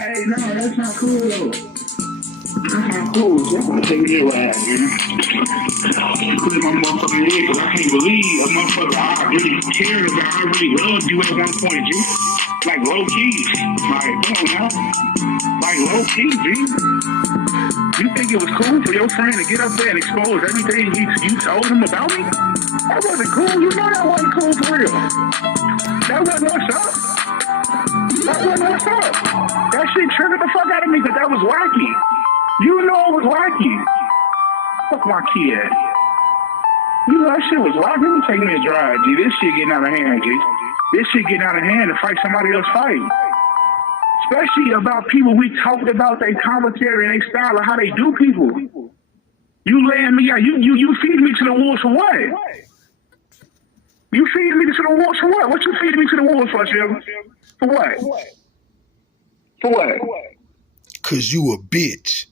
Hey, no, that's not cool though. That's not cool. That's gonna take me your ass, man. Put in my motherfucking head, cause I can't believe a motherfucker I really cared about, I really loved you at one point, G. Like low key. Like, come on now. Like low key, G. You think it was cool for your friend to get up there and expose everything you told him about me? That wasn't cool. You know that wasn't cool for real. That wasn't what's up. That wasn't what's up. That shit triggered the fuck out of me because that was wacky. You know it was wacky. Fuck my kid. You know that shit was wacky. Let me take me a drive, G. This shit getting out of hand, G. This shit getting out of hand to fight somebody else fight. Especially about people we talked about their commentary and their style of how they do people. You laying me out. You feeding me to the wolves for what? You feeding me to the wolves for what? What you feeding me to the wolves for, Jim? For what? For what? Cause you a bitch.